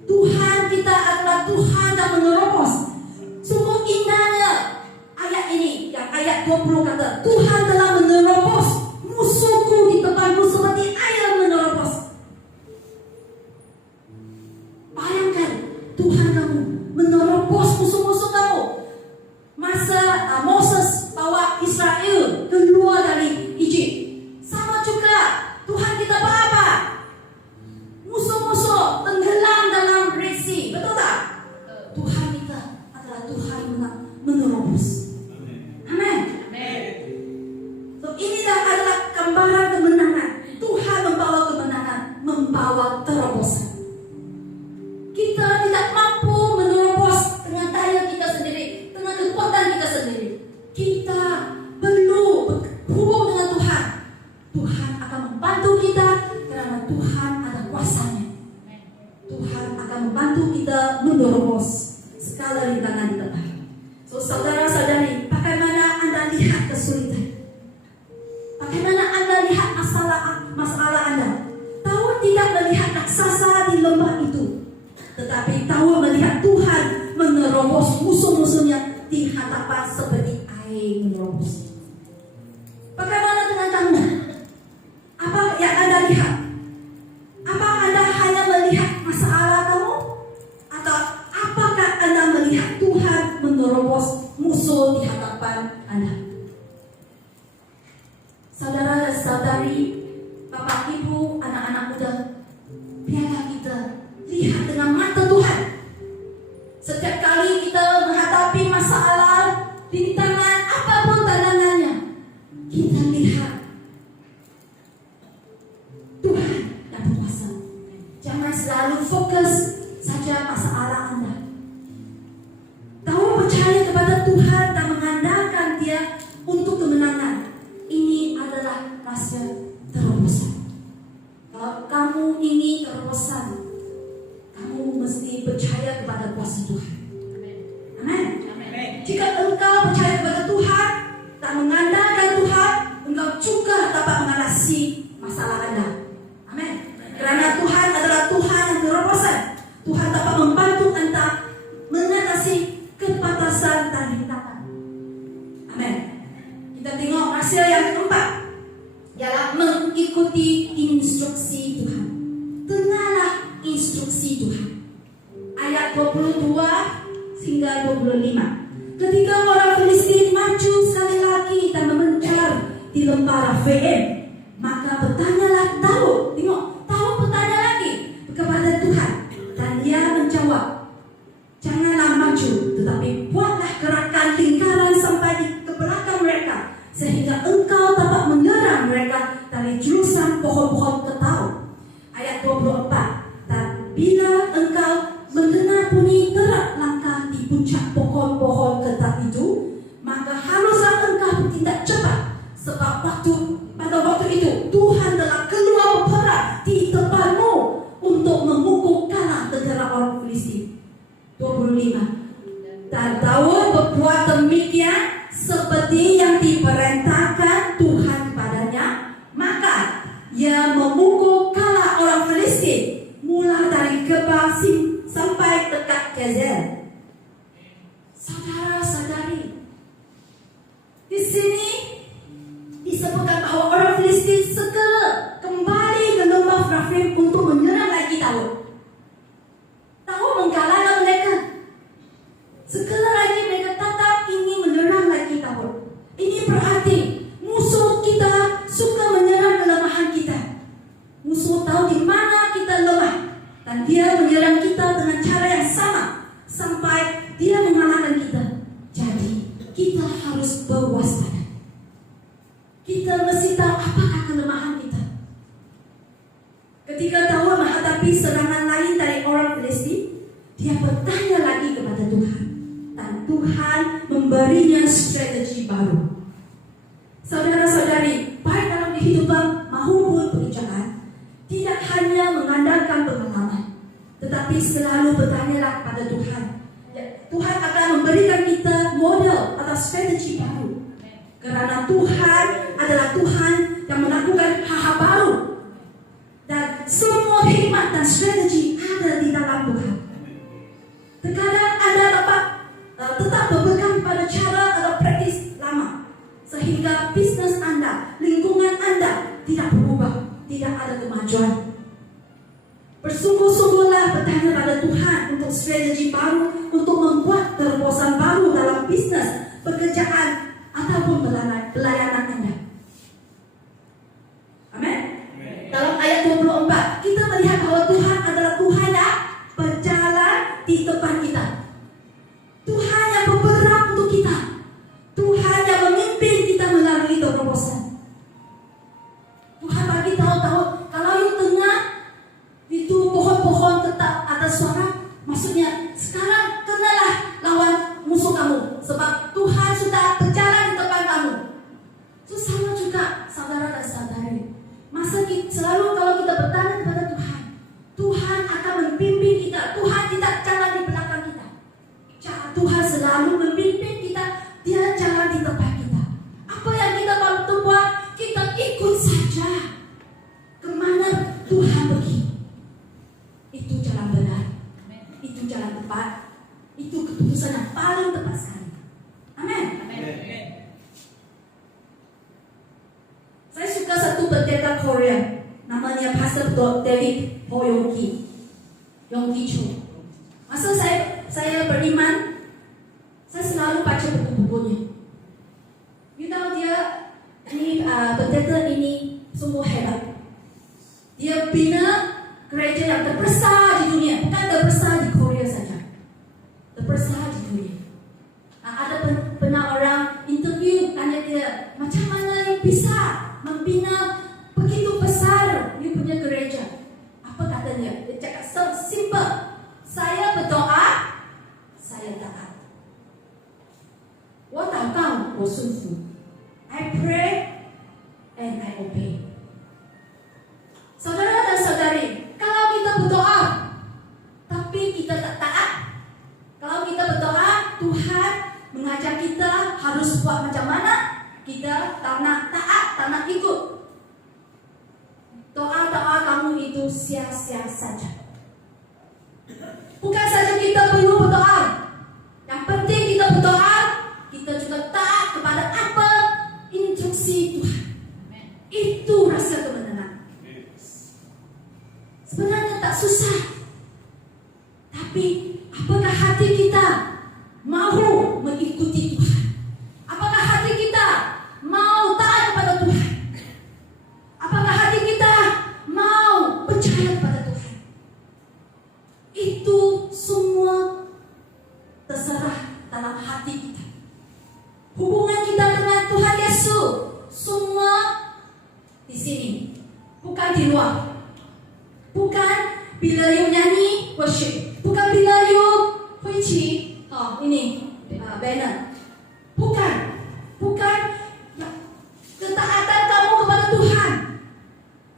Tuhan kita adalah Tuhan yang menerobos. Sungguh indahnya ayat ini, yang ayat 20 kata, Tuhan telah menerobos musuhku di depanku seperti air menerobos. Bayangkan, Tuhan kamu menerobos musuh-musuh kamu. Masa Moses bawa Israel keluar dari Egypt, sama juga Tuhan kita buat apa? Musuh-musuh tenggelam dalam Red Sea, betul tak? Tuhan kita adalah Tuhan menerobos. Amin. So, ini adalah gambaran kemenangan. Tuhan membawa kemenangan, membawa terobosan. Kita tidak mampu menerobos dengan daya kita sendiri, dengan kekuatan kita sendiri. Kita perlu berhubung dengan Tuhan. Tuhan akan membantu kita karena Tuhan ada kuasanya. Tuhan akan membantu kita menerobos segala rintangan di depan. So, saudara-saudari, bagaimana Anda lihat kesulitan? Bagaimana Anda lihat masalah Anda? Daud tidak melihat raksasa di lembah itu, tetapi Daud melihat Tuhan menerobos musuh-musuhnya di hadapan seperti air menerobos. Bagaimana dengan kamu? Apa yang Anda lihat? Apa Anda hanya melihat masalah kamu? Atau apakah Anda melihat Tuhan menerobos musuh di hadapan Anda? Saudara dan saudari, Bapak Ibu, anak-anak muda, biarlah kita lihat dengan mata Tuhan. Setiap kali kita menghadapi masalah, rintangan, apapun tantangannya, kita lihat Tuhan yang berkuasa. Jangan selalu fokus fokus saja masalah Anda. Tahu percaya kepada Tuhan dan mengandalkan Dia untuk kemenangan. Ini adalah rahasia terobosan. Kalau kamu ingin terobosan, kamu mesti percaya kepada kuasa Tuhan. Amin. Jika engkau percaya kepada Tuhan dan mengandalkan Tuhan, engkau juga dapat mengatasi masalah Anda. Amin. Kerana Tuhan adalah Tuhan yang terobosan. Tuhan dapat membantu Anda mengatasi kebatasan dan rintangan. Amin. Kita tengok hasil yang keempat, ialah mengikuti instruksi Tuhan. Dengarlah instruksi Tuhan. Ayat 22 hingga 25. Ketika orang Filistin maju sekali lagi dan mengejar di lembah Refaim, maka bertanyalah Daud. Tengok, Daud bertanya lagi kepada Tuhan, dan dia menjawab, janganlah maju, tetapi buatlah gerakan lingkaran sampai ke belakang mereka, sehingga engkau dapat menyerang mereka dari jurusan pohon-pohon ketau. Ayat 24. Dan bila engkau mendengar bunyi derak langkah di puncak pohon-pohon ketau itu, maka haruslah engkau bertindak cepat, sebab pada waktu itu Tuhan telah keluar berperang di depanmu untuk memukul kalah negara orang Filistin. 25. Dan Daud berbuat demikian seperti yang diperintahkan Tuhan kepadanya, maka ia memukul kalah orang Filistin mula dari Gebal sampai dekat Gezer. Saudara-saudari, di sini disebutkan bahawa orang Filistin segera kembali ke lembah Refaim untuk menyerang lagi Daud. Daud menggalakkan mereka. Segera lagi mereka tetap ingin menyerang lagi Daud. Ini berarti musuh kita suka menyerang kelemahan kita. Musuh tahu di mana kita lemah, dan dia menyerang kita dengan cara yang sama sampai dia mengalahkan kita. Jadi kita harus berwaspada. Kita mesti tahu apakah kelemahan kita. Ketika Daud menghadapi serangan lain dari orang Filistin, dia bertanya lagi kepada Tuhan, dan Tuhan memberinya strategi baru. Saudara-saudari, baik dalam kehidupan maupun pekerjaan, tidak hanya mengandalkan pengalaman, tetapi selalu bertanyalah kepada Tuhan. Tuhan akan memberikan kita model atau strategi baru. Kerana Tuhan adalah Tuhan yang melakukan hal-hal baru, dan semua hikmat dan strategi ada di dalam Tuhan. Terkadang Anda dapat tetap berpegang pada cara atau praktis lama, sehingga bisnes Anda, lingkungan Anda tidak berubah, tidak ada kemajuan. Bersungguh-sungguhlah bertanya pada Tuhan untuk strategi baru, untuk membuat terobosan baru dalam bisnes, pekerjaan, ataupun pelayanan Anda. Amin. Dalam ayat 24, kita melihat bahwa Tuhan adalah Tuhan yang berjalan di depan kita. Tuhan yang bergerak untuk kita. Tuhan yang memimpin kita melalui terobosan. Tuhan bagi tahu kalau di tengah itu pohon-pohon tetap ada suara, maksudnya sekarang kenalah lawan musuh kamu, sebab Tuhan sudah berjalan di depan kamu. Itu sama juga saudara dan saudari. Masa kita, selalu kalau kita bertanya kepada Tuhan, Tuhan akan membimbing kita. Tuhan tidak jalan di belakang kita. Tuhan selalu membimbing kita. Dia jalan di depan kita. Apa yang kita mau buat, kita ikut saja. Kemana Tuhan pergi, itu jalan benar, itu jalan tepat, itu keputusan yang paling tepat sekali. Amin. Saya suka satu pendeta Korea, namanya Pastor David Ho Yonggi Cho. Masa saya beriman, saya selalu baca buku-bukunya. You tahu dia ini pendeta ini sungguh hebat. Dia bina gereja yang terbesar di dunia, bukan terbesar di Korea saja, terbesar di dunia. Ada pernah orang interview tanya dia, macam mana yang bisa membina begitu besar you punya gereja? Apa katanya? Dia cakap simple, 我顺服。I pray and I obey. Saudara dan saudari, kalau kita berdoa tapi kita tak taat, kalau kita berdoa Tuhan mengajar kita harus buat macam mana, kita tak nak taat, tak nak ikut, doa-doa kamu itu sia-sia saja. Bukan saja kita perlu berdoa, yang penting kita berdoa, kita juga taat kepada apa instruksi Tuhan. Itu rasa kemenangan. Sebenarnya tak susah, tapi apakah hati kita mahu mengikuti Tuhan? Apakah hati kita mau taat kepada Tuhan? Apakah hati kita mau percaya kepada Tuhan? Itu semua terserah dalam hati kita. Hubungan kita dengan Tuhan Yesus semua di sini, bukan di luar. Bukan bila you nyanyi worship, bukan bila you huici ini banner. Bukan ketaatan kamu kepada Tuhan.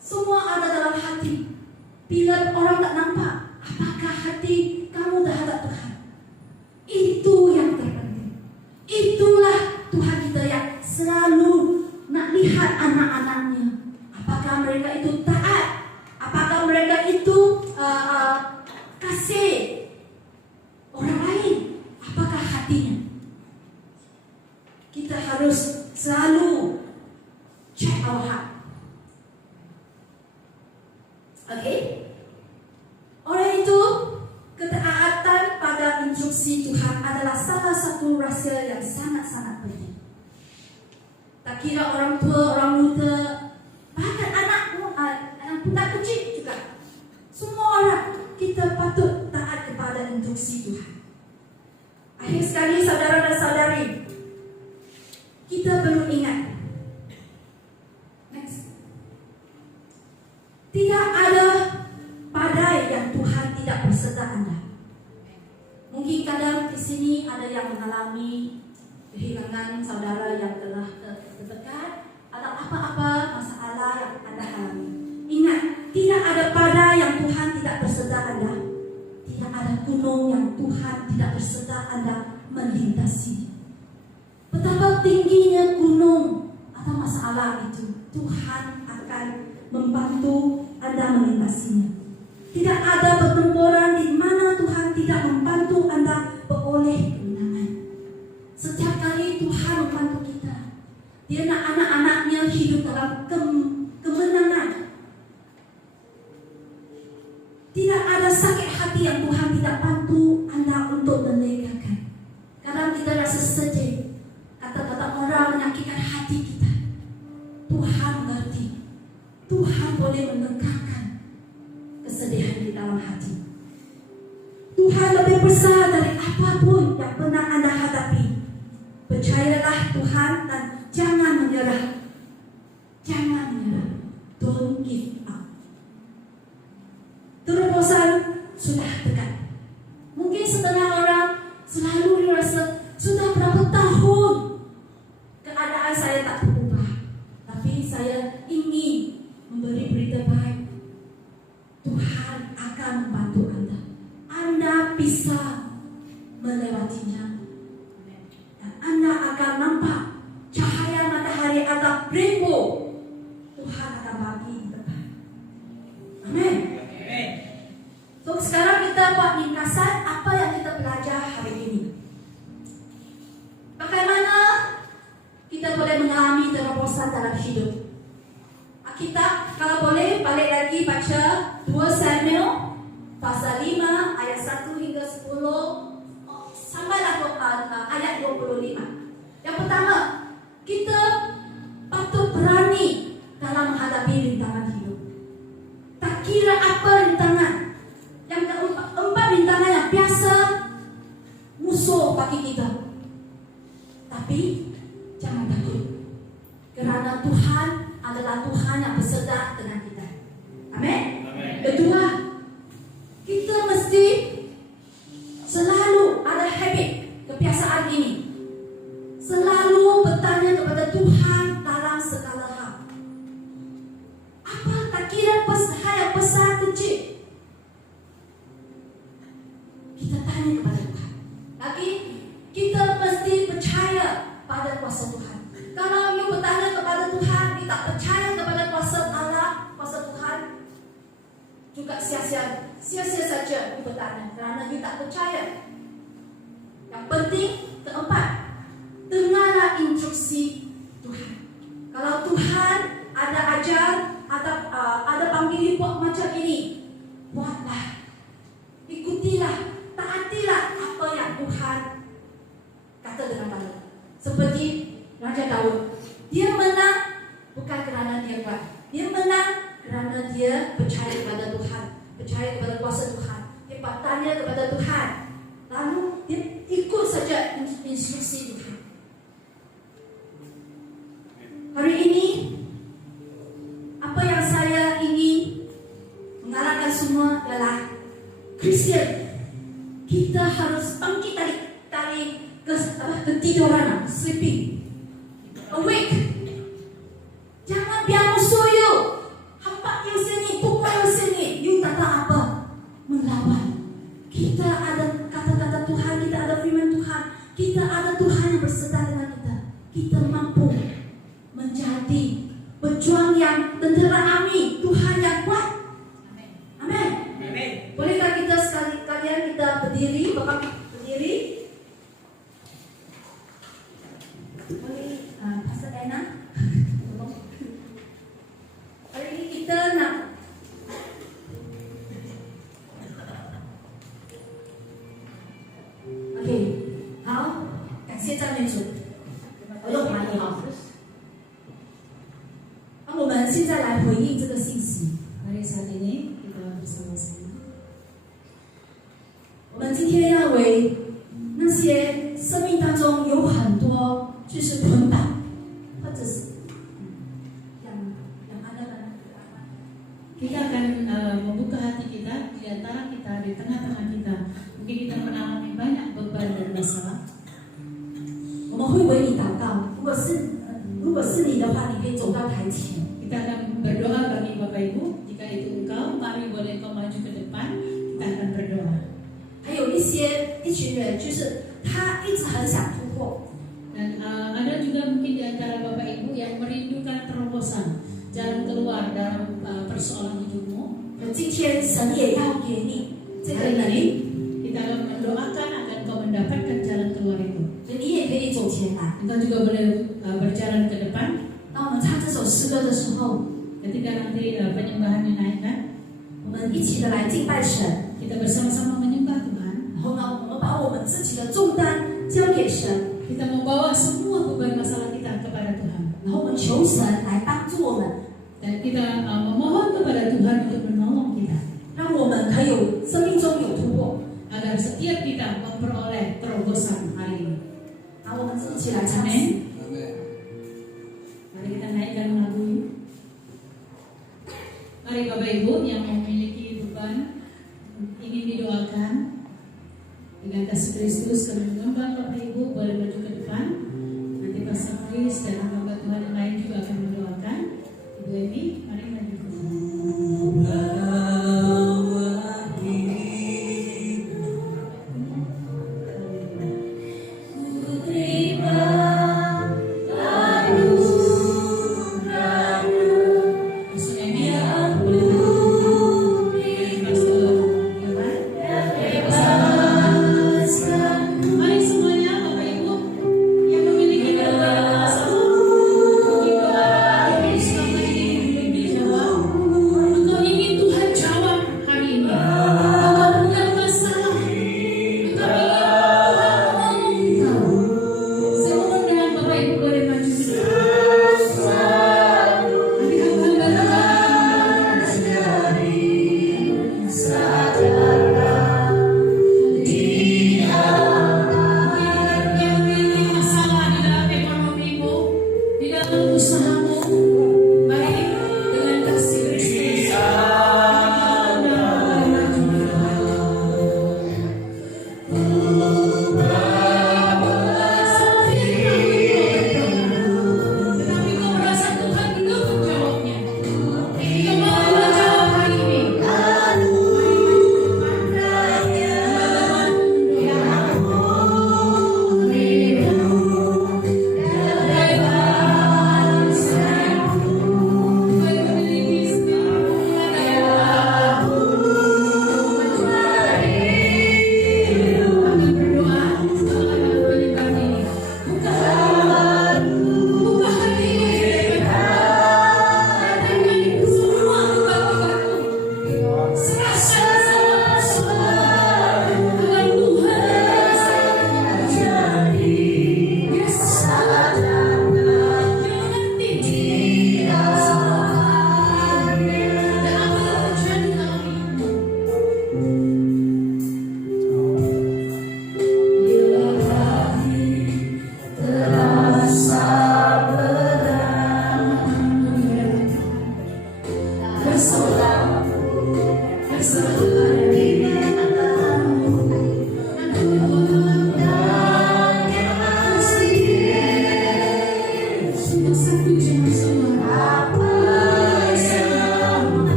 Semua ada dalam hati. Bila orang tak nampak, apakah hati kamu terhadap Tuhan? Itu yang terpenting. Itulah Tuhan kita yang selalu nak lihat anak-anaknya. Apakah mereka itu taat? Apakah mereka itu kasih orang lain? Apakah hatinya? Kita harus selalu check our heart. Okay? Oleh itu, ketaatan pada instruksi Tuhan adalah salah satu rahsia yang sangat-sangat penting. Tak kira orang tua, orang muda, bahkan anak kecil juga. Semua orang kita patut taat kepada instruksi Tuhan. Akhir sekali saudara dan saudari, kita perlu ingat. Next. Tidak ada badai yang Tuhan tidak berserta Anda. Mungkin kadang di sini ada yang mengalami kehilangan saudara yang telah terdekat atau apa-apa masalah yang Anda alami. Ingat, tidak ada badai yang Tuhan tidak berserta Anda. Tidak ada gunung yang Tuhan tidak berserta Anda melintasi. Betapa tingginya gunung atau masalah itu, Tuhan akan membantu Anda melintasinya. Tidak ada pertempuran di mana Tuhan tidak membantu Anda beroleh kemenangan. Setiap kali Tuhan membantu kita, Dia nak anak-anaknya hidup dalam kemenangan. Tidak ada sakit hati yang Tuhan tidak bantu Anda untuk melegakan. Kadang kita rasa sedih, kata-kata orang menyakitkan hati kita. Tuhan mengerti. Tuhan boleh menegakan kesedihan di dalam hati. Tuhan lebih besar dari apapun yang pernah Anda hadapi. Percayalah Tuhan dan jangan menyerah. Jangan menyerah. Don't give up. Terobosan sudah dekat. Mungkin setengah orang selalu merasa sudah berapa tahun keadaan saya tak berubah, tapi saya ingin memberi berita baik. Tuhan akan membantu Anda. Anda bisa melewatinya, dan Anda akan nampak cahaya matahari atau rainbow. Tuhan akan bagi di depan. Amin. So sekarang kita buat ringkasan apa yang kita belajar hari ini. Bagaimana kita boleh mengalami terobosan dalam hidup. Kita kalau boleh balik lagi baca 2 Samuel pasal 5 ayat 1 hingga 10 sampailah ayat 25. Yang pertama, kita patut berani dalam menghadapi rintangan hidup. Tak kira apa rintangan. Yang keempat rintangan yang biasa musuh bagi kita. Tapi jangan takut, kerana Tuhan adalah Tuhan yang beserta dengan kita. Amin. Kedua, kita mesti selalu ada habit, kebiasaan ini, selalu bertanya saja you bertanya kerana you tak percaya. Yang penting keempat, dengarlah instruksi Tuhan. Kalau Tuhan ada ajar, ada panggil you buat macam ini, buatlah, ikutilah, taatilah apa yang Tuhan kata dengan baik. Seperti Raja Daud, dia menang bukan kerana dia kuat, dia menang kerana dia percaya kepada Tuhan, percaya kepada kuasa Tuhan, dia bertanya kepada Tuhan, lalu dia ikut saja instruksi Tuhan. Hari ini apa yang saya ingin mengarahkan semua adalah Kristian, kita harus bangkit dari ketiduran, sleeping, awake. Jangan biar musuh you hampa you sini, pukul you sini, you tak tahu apa melawan. Kita ada kata-kata Tuhan, kita ada firman Tuhan, kita ada Tuhan yang berserta dengan kita. Kita mampu menjadi pejuang yang tentera army Tuhan yang kuat. Amin. Amin. Bolehkah kita sekalian kita berdiri, Bapak berdiri? Boleh, Pastor Anna. Hari ini kita nak OK， 好，感谢赞美主。我用华语好。那我们现在来回应这个信息。 Mari saat ini kita bersama-sama. 我们今天要为那些生命当中有很多就是捆绑，或者是yang ada dalam Kita akan membuka hati kita di antara kita, di tengah-tengah kita. Mungkin kita mengalami banyak beban dan masalah. 我们会为你祷告。如果是你的话，你可以走到台前。 Kita akan berdoa bagi Bapak Ibu. Jika itu engkau, mari boleh kau maju ke depan. Kita akan berdoa. 还有一群人，就是他一直很想突破， Dan ada juga mungkin di antara Bapak Ibu yang merindukan terobosan, jalan keluar dalam persoalan hidupmu. 可今天神也要给你这个能力， Kita akan mendoakan agar kau mendapatkan jalan keluar itu. 所以你也可以走前来。 Engkau juga boleh berjalan ke depan. 当我们唱这首诗歌的时候， Ketika nanti penyembahan dinaikkan, 我们一起的来敬拜神， kita bersama-sama menyembah Tuhan. 然后呢，我们把我们自己的重担交给神， Kita membawa semua beban masalah kita kepada Tuhan. 然后我们求神来帮助我们， Dan kita memohon kepada Tuhan untuk menolong kita. 让我们可以有生命中有突破。 Agar setiap kita memperoleh terobosan hari ini. 然后我们一起来唱诗。 Amin. Mari kita naikkan lagu ini. Mari Bapak Ibu yang memiliki beban ingin didoakan dengan kasih Kristus, kami mengembang Bapak Ibu boleh maju ke depan. Nanti Pastor Chris dan hamba Tuhan yang lain juga akan mendoakan. Ibu Emi, mari maju ke depan. Mari semuanya Bapak Ibu yang memiliki beban masalah, mungkin doa selama ini belum dijawab.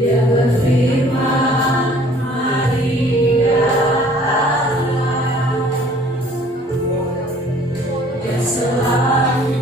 Dia berfirman, Maria, Dia selalu